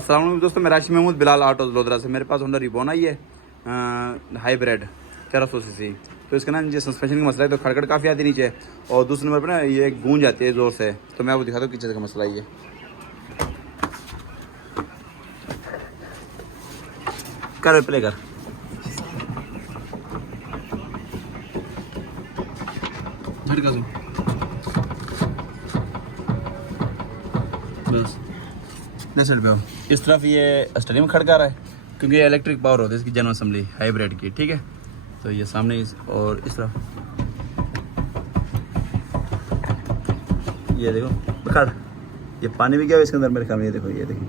अस्सलाम वालेकुम दोस्तों, मैं राशिद महमूद बिलाल ऑटो लोधरा से। मेरे पास होंडा रिबॉन आई है हाइब्रिड 1300 सीसी। तो इसका ना मुझे सस्पेंशन का मसला है, तो खड़खड़ काफ़ी आती नीचे, और दूसरे नंबर पर ना ये गूंज आती है ज़ोर से। तो मैं आपको दिखाता हूँ किस चीज़ का मसला है ये। कर प्ले कर झटका दो बस। साइड पे हो, इस तरफ ये स्टेरिंग में खड़का रहा है क्योंकि ये इलेक्ट्रिक पावर होती है इसकी, जनरल असेंबली हाइब्रिड की, ठीक है। तो ये सामने और इस तरफ ये देखो बखाड़, ये पानी भी गया है इसके अंदर मेरे ख्याल में। ये देखो, ये देखिए,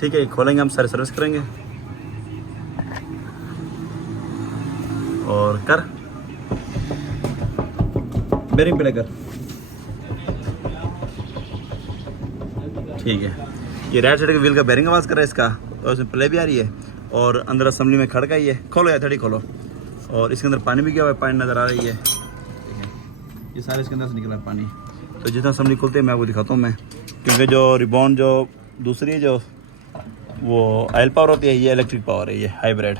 ठीक है। ये खोलेंगे हम, सारे सर्विस करेंगे और कर बेरिंग प्ले कर, ठीक है। ये राइट साइड के व्हील का बेरिंग आवाज़ कर रहा है इसका, और उसमें प्ले भी आ रही है, और अंदर असेंबली में खड़का ही है। खोलो या थड़ी खोलो, और इसके अंदर पानी भी गया हुआ है, पानी नज़र आ रही है, ये सारे इसके अंदर से निकल रहा है पानी। तो जितना असेंबली खुलते हैं मैं वो दिखाता हूँ मैं, क्योंकि जो रिबॉन जो दूसरी है जो वो ऑयल पावर होती है, ये इलेक्ट्रिक पावर है, ये हाइब्रिड।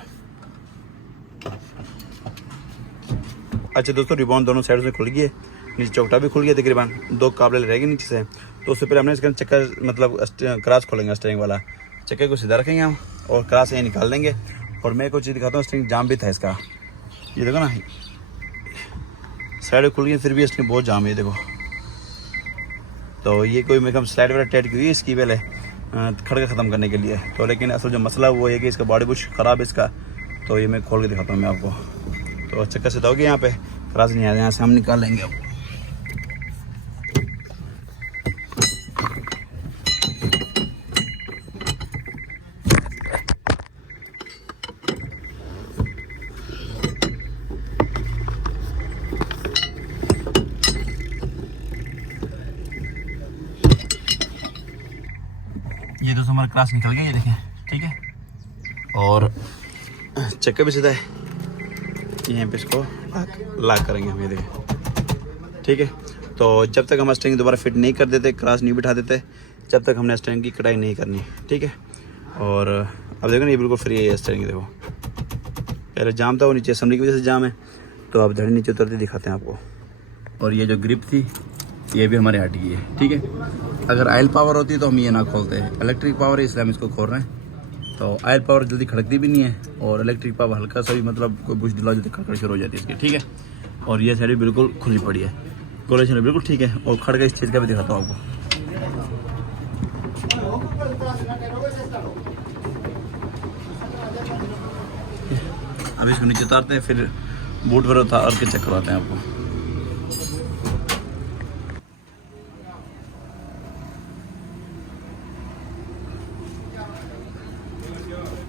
अच्छा दोस्तों, रिबॉन दोनों साइड से खुल गई है, नीचे चौकटा भी खुल गया तकरीबन, 2 काबले रह गए नीचे से। तो उससे पहले हमने इसका चक्कर मतलब क्रॉस खोलेंगे, स्टेरिंग वाला चक्के को सीधा रखेंगे हम, और क्रॉस यहीं निकाल देंगे। और मैं कुछ चीज़ दिखाता हूँ, स्टेरिंग जाम भी था इसका, ये देखो ना, साइड खुल गई फिर भी इसमें बहुत जाम है, देखो। तो ये कोई मेरे स्लाइड वगैरह टाइट की हुई है इसकी पहले खड़का ख़त्म करने के लिए। तो लेकिन असल जो मसला वो है कि इसका बॉडी बुश ख़राब है इसका। तो ये मैं खोल के दिखाता हूँ मैं आपको। तो चक्कर सीधा हो गया, यहाँ पे क्रॉस नहीं आ रहा, यहाँ से हम निकाल लेंगे अब। ये दोस्तों हमारा क्लास निकल गया, ये देखें, ठीक है। और चक्कर भी सीधा है, यहाँ पे इसको लॉक करेंगे हम, ये देखें, ठीक है। तो जब तक हम स्टेरिंग दोबारा फिट नहीं कर देते, क्रॉस नहीं बिठा देते, जब तक हमने स्टेरिंग की कटाई नहीं करनी, ठीक है। और अब देखो ना, ये बिल्कुल फ्री है स्टेरिंग, देखो। पहले जाम था, वो नीचे असेंबली की वजह से जाम है। तो अब धड़ी नीचे उतरते दिखाते हैं आपको। और ये जो ग्रिप थी ये भी हमारे हट गई है, ठीक है। अगर ऑयल पावर होती तो हम ये ना खोलते हैं, इलेक्ट्रिक पावर है इसलिए हम इसको खोल रहे हैं। तो ऑयल पावर जल्दी खड़कती भी नहीं है, और इलेक्ट्रिक पावर हल्का सा भी मतलब कोई बुश दिलाओ जल्दी खड़कड़ शुरू हो जाती है इसकी, ठीक है। और ये साइड बिल्कुल खुली पड़ी है, कोलेशन बिल्कुल ठीक है। और खड़का इस चीज़ का भी दिखाता हूँ आपको। अब इसको नीचे उतारते हैं, फिर बूट पर उतार के चेक करवाते हैं आपको।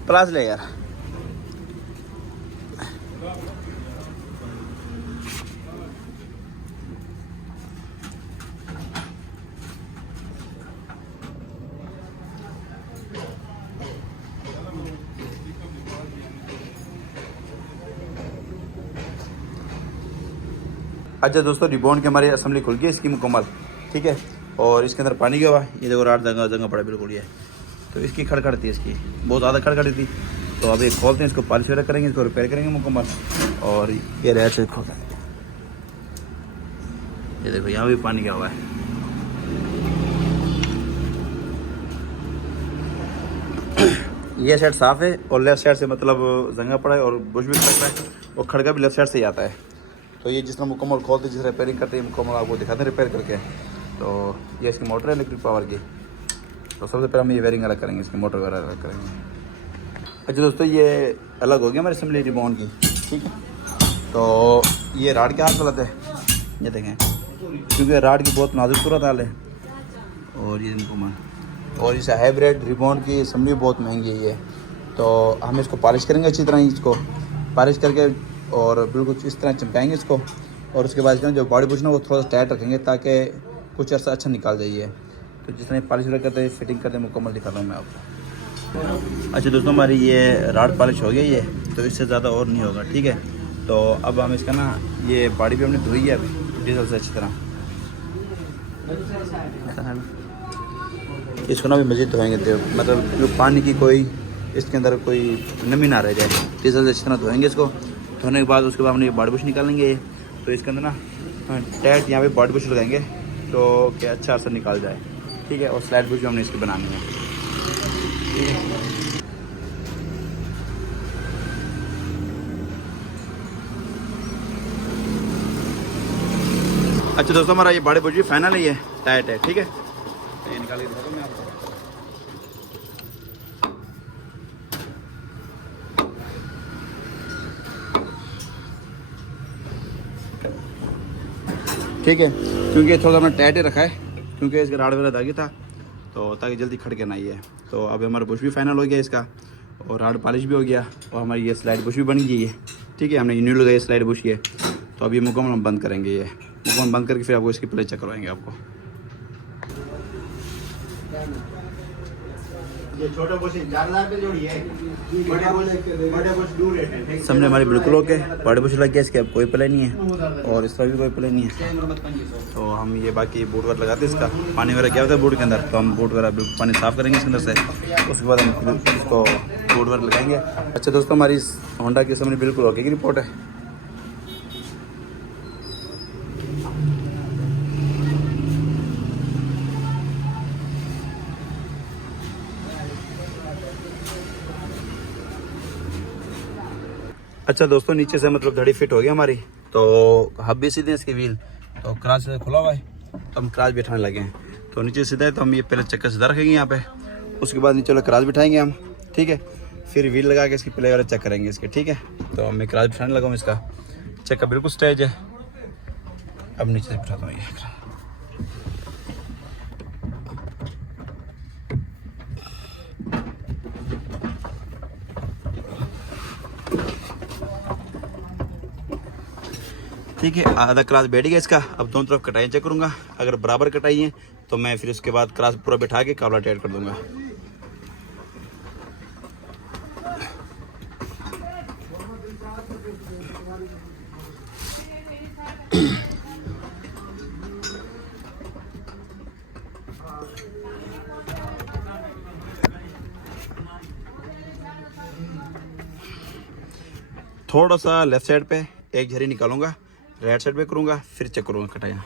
प्लास ले यार, अच्छा दोस्तों, रिबॉन की हमारी असेंबली खुल गई है इसकी मुकम्मल, ठीक है। और इसके अंदर पानी गया हुआ है, ये देखो रात जगह पड़ा बिल्कुल ये। तो इसकी खड़खड़ थी, इसकी बहुत ज़्यादा खड़खड़ थी। तो अब ये खोलते हैं, इसको पॉलिश वगैरह करेंगे, इसको रिपेयर करेंगे मुकम्मल। और ये रेड से खोलते हैं, ये देखो यहाँ भी पानी गया हुआ है। ये साइड साफ़ है, और लेफ्ट साइड से मतलब जंगा पड़ा है, और बुश भी खड़क रहा है, और खड़का भी लेफ्ट साइड से ही आता है। तो ये जिस तरह मुकम्मल खोलते, जिस रिपेयरिंग करते हैं मुकम्मल आपको दिखाते हैं रिपेयर करके। तो ये इसकी मोटर है इलेक्ट्रिक पावर की। तो सबसे पहले हम ये वेयरिंग अलग करेंगे, इसकी मोटर वगैरह अलग करेंगे। अच्छा दोस्तों, ये अलग हो गया हमारी असेंबली रिबॉन की, ठीक है। तो ये राड के हाथ गलत है, ये देखें, क्योंकि राड की बहुत नाजुक सूरत हाल है। और ये मुकम्मल, और इसे हाइब्रिड रिबॉन की असेंबली बहुत महंगी है ये। तो हम इसको पॉलिश करेंगे अच्छी तरह, इसको पॉलिश करके और बिल्कुल इस तरह चमकाएंगे इसको। और उसके बाद जो बॉडी बुश ना वो थोड़ा सा टाइट रखेंगे, ताकि कुछ अर्सा अच्छा निकाल जाइए। तो जिस तरह पॉलिश करते हैं, फिटिंग करते हैं, मुकम्मल दिखाता हूँ मैं आपको। अच्छा दोस्तों, हमारी ये राड पॉलिश हो गई है, तो इससे ज़्यादा और नहीं होगा, ठीक है। तो अब हम इसका ना, ये बॉडी भी हमने धोई है अभी डीजल से अच्छी तरह। इसको ना भी मज़ीद धोएंगे, तो मतलब जो पानी की कोई इसके अंदर कोई नमी ना रह जाए, तो इस तरह धोएंगे इसको। धोने के बाद उसके बाद हम ये बॉडी बुश निकालेंगे। तो इसके अंदर ना टाइट यहाँ पे बॉडी बुश लगाएंगे तो क्या अच्छा असर निकाल जाए, ठीक है। और स्लाइड बुश भी हमने इसकी बनानी है, ठीक है। अच्छा दोस्तों, हमारा ये बॉडी बुश भी फाइनल ही है, टाइट है, ठीक है। तो ये निकाल के दिखाता हूँ मैं आपको। ठीक है, क्योंकि थोड़ा सा हमने टाइट ही रखा है, क्योंकि इसका राड वगैरह दागी था, तो ताकि जल्दी खड़ के ना ही है। तो अब हमारा बुश भी फाइनल हो गया इसका, और राड पॉलिश भी हो गया, और हमारी ये स्लाइड बुश भी बन गई है, ठीक है। हमने न्यू लगाई स्लाइड बुश ये। तो अभी मुकम्मल हम बंद करेंगे, ये मुकम्मल बंद करके फिर आपको इसकी प्ले चेक करवाएंगे आपको। ये छोटा बुश 4000 पे जोड़ी है, बड़े बुश दूर है। सामने हमारी बिल्कुल ओके, बड़े बुश लग गया, इसके अब कोई प्ले नहीं है, और इस तरह भी कोई प्ले नहीं है। तो हम ये बाकी बूट वगैरह लगाते हैं, इसका पानी वगैरह क्या होता है बूट के अंदर, तो हम बूट वगैरह बिल्कुल पानी साफ़ करेंगे इसके अंदर से, उसके बाद हम इसको बूट वगैरह लगाएंगे। अच्छा दोस्तों, हमारी इस होंडा की सामने बिल्कुल ओके की रिपोर्ट है। अच्छा दोस्तों, नीचे से मतलब धड़ी फिट हो गई हमारी, तो हब भी सीधे इसकी व्हील, तो क्रॉस से खुला हुआ है, तो हम क्रॉस बिठाने लगे हैं। तो नीचे सीधा है, तो हम ये पहले चक्कर सीधा रखेंगे यहाँ पे, उसके बाद नीचे वाला क्रॉस बिठाएंगे हम, ठीक है। फिर व्हील लगा के इसकी प्ले वगैरह चेक करेंगे इसके, ठीक है। तो मैं क्रॉस बिठाने लगा हूँ, इसका चक्का बिल्कुल स्टेज है। अब नीचे से बिठाता हूँ ये। ठीक है, आधा क्रास बैठ गया इसका। अब दोनों तरफ कटाई चेक करूँगा, अगर बराबर कटाई है तो मैं फिर उसके बाद क्रास पूरा बैठा के काबला टाइट कर दूंगा। थोड़ा सा लेफ्ट साइड पे एक झरी निकालूंगा, राइट साइड पे करूँगा, फिर चेक करूँगा कटाइयाँ।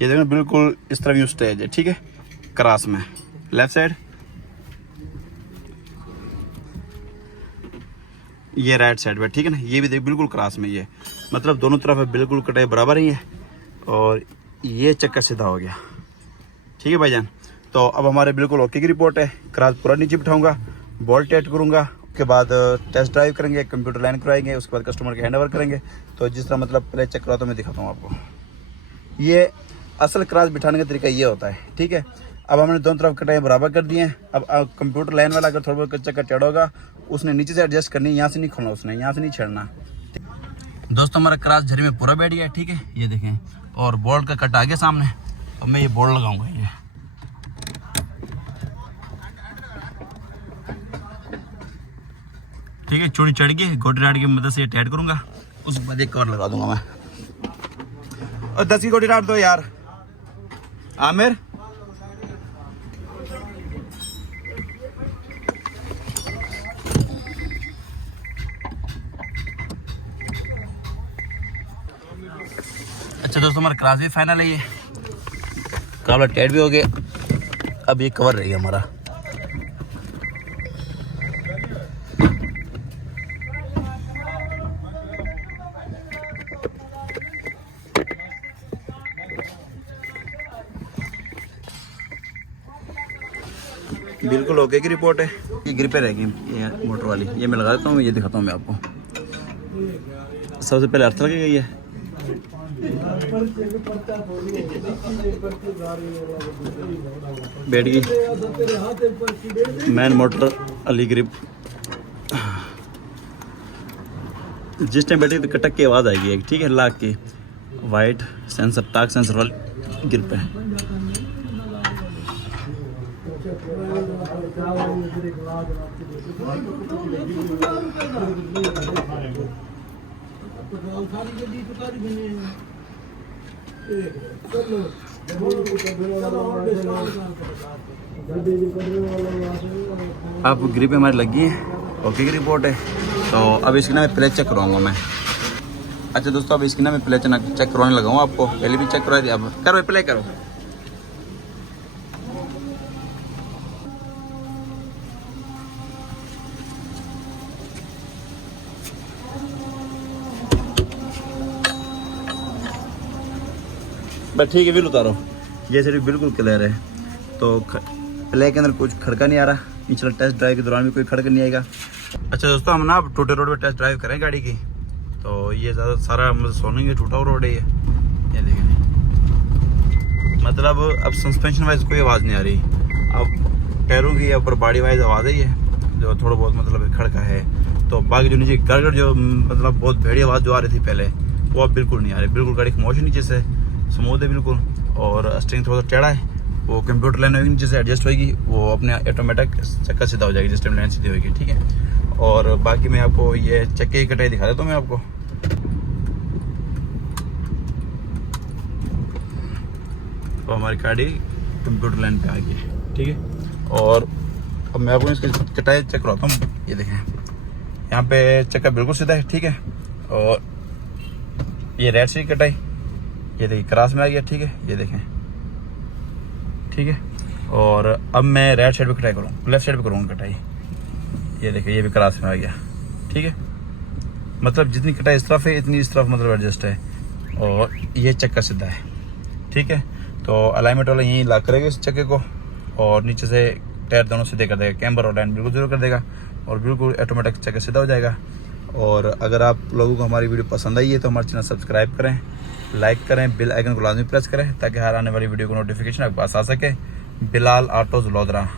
ये देखो बिल्कुल इस तरह स्टेज है, ठीक है। क्रॉस में लेफ्ट साइड, ये राइट साइड पे, ठीक है ना। ये भी देख बिल्कुल क्रॉस में, ये मतलब दोनों तरफ बिल्कुल कटाई बराबर ही है, और ये चक्कर सीधा हो गया, ठीक है भाईजान। तो अब हमारे बिल्कुल ओके की रिपोर्ट है। क्रॉस पूरा नीचे बिठाऊंगा, बोल्ट टाइट करूंगा, उसके बाद टेस्ट ड्राइव करेंगे, कंप्यूटर लाइन कराएंगे, उसके बाद कस्टमर के हैंड ओवर करेंगे। तो जिस तरह मतलब पहले चेक कराता हूँ मैं दिखाता हूँ आपको। ये असल क्रॉस बिठाने का तरीका ये होता है, ठीक है। अब हमने दोनों तरफ कटाई बराबर कर दिए हैं। अब कंप्यूटर लाइन वाला अगर थोड़ा बहुत चक्कर टेढ़ा होगा, उसने नीचे से एडजस्ट करनी है, यहाँ से नहीं खोलना, उसने यहाँ से नहीं छेड़ना। दोस्तों, हमारा क्रॉस झरी में पूरा बैठ गया है, ठीक है। ये देखें, और बोल्ट का कट आ गया सामने। अब मैं ये बोल्ट लगाऊंगा, ये ठीक है। चोरी चढ़ गई, गोटी राड की मदद से ये टाइट करूंगा, उसके बाद एक कवर लगा दूंगा मैं। और 10 की गोटी राड दो यार आमिर। अच्छा दोस्तों, हमारा क्रॉस भी फाइनल है, ये काबला टाइट भी हो गया। अब ये कवर रही है हमारा। बिल्कुल ओके की रिपोर्ट है। ये ग्रिपें रहेगी, ये मोटर वाली, ये मैं लगा देता हूँ, ये दिखाता हूँ मैं आपको। सबसे पहले अर्थ लगी गई है, बैठ गई मैन मोटर अली ग्रिप। जिस टाइम बैठेगी तो कटक की आवाज़ आएगी, ठीक है, लाख की। वाइट सेंसर टाक सेंसर वाली ग्रिप है। अब ग्रिप हमारी लगी है, ओके की रिपोर्ट है। तो अब इसकी ना मैं प्लेट चेक करवाऊंगा मैं। अच्छा दोस्तों, अब इसकी ना मैं प्लेट चेक करवाने लगा हूँ। आपको पहले भी चेक करवा दिया, अब करो प्ले करो। बस ठीक है, बिल उतारो। ये सिर्फ बिल्कुल क्लियर है। तो प्ले के अंदर कुछ खड़का नहीं आ रहा। इंशाल्लाह टेस्ट ड्राइव के दौरान भी कोई खड़का नहीं आएगा। अच्छा दोस्तों, हम ना अब टूटे रोड पे टेस्ट ड्राइव करें गाड़ी की। तो ये ज़्यादा सारा मतलब सोनेंगे टूटा हुआ रोड है ये देखें। मतलब अब सस्पेंशन वाइज कोई आवाज़ नहीं आ रही। अब टायरों की ऊपर बॉडी वाइज आवाज़ है, ये जो थोड़ा बहुत मतलब खड़का है। तो बाकी जो नीचे गड़गड़ जो मतलब बहुत भेड़ी आवाज़ जो आ रही थी पहले, वो अब बिल्कुल नहीं आ रही। बिल्कुल गाड़ी खामोश है, नीचे से स्मूथ है बिल्कुल। और स्टीयरिंग थोड़ा सा टेढ़ा है, वो कंप्यूटर लाइन होगी नीचे से एडजस्ट होगी, वो अपने ऑटोमेटिक चक्का सीधा हो जाएगी जिस टाइम लाइन सीधी होगी। ठीक है। और बाकी मैं आपको ये चक्के की कटाई दिखा देता हूँ मैं आपको। तो हमारी गाड़ी कंप्यूटर लाइन पे आ गई है। ठीक है। और अब मैं आपको इसकी कटाई चेक करवाता हूँ। ये देखें, यहाँ पे चक्का बिल्कुल सीधा है। ठीक है। और ये रेड से कटाई, ये देखिए क्रॉस में आ गया। ठीक है, ये देखें। ठीक है। और अब मैं राइट साइड पे कटाई करूँ, लेफ्ट साइड पे करूँगा कटाई। ये देखिए, ये भी क्रॉस में आ गया। ठीक है। मतलब जितनी कटाई इस तरफ है इतनी इस तरफ मतलब एडजस्ट है। और ये चक्का सीधा है। ठीक है। तो अलाइनमेंट वाला यहीं लॉक करेगा इस चक्के को, और नीचे से टायर दोनों सीधे कर देगा, कैमबर और लाइन बिल्कुल जरूर कर देगा, और बिल्कुल ऑटोमेटिक चक्का सीधा हो जाएगा। और अगर आप लोगों को हमारी वीडियो पसंद आई है तो हमारे चैनल सब्सक्राइब करें, लाइक करें, बेल आइकन को लाजमी प्रेस करें ताकि हर आने वाली वीडियो को नोटिफिकेशन आपके पास आ सके। बिलाल ऑटोज लोधरा।